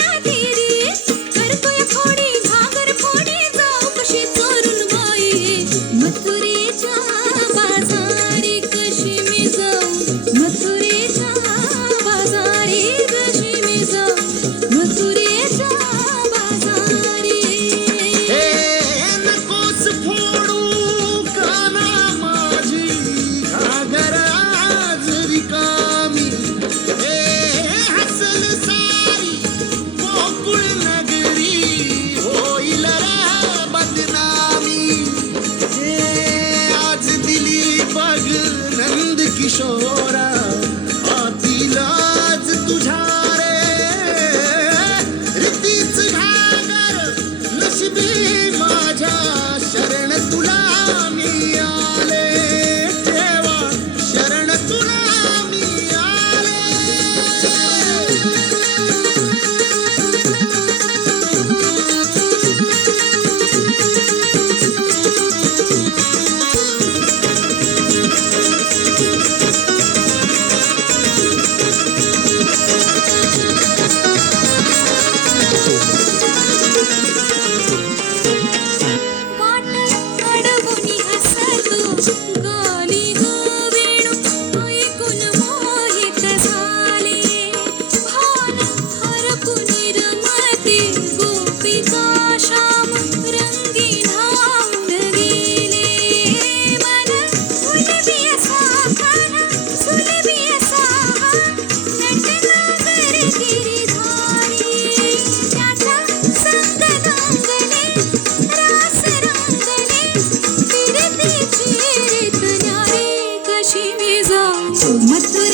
Nadie. किशोरा आतीलाच तुझ्या रे रीतीच घागर नशिबी माझ्या शरण तुला मिया মাত্র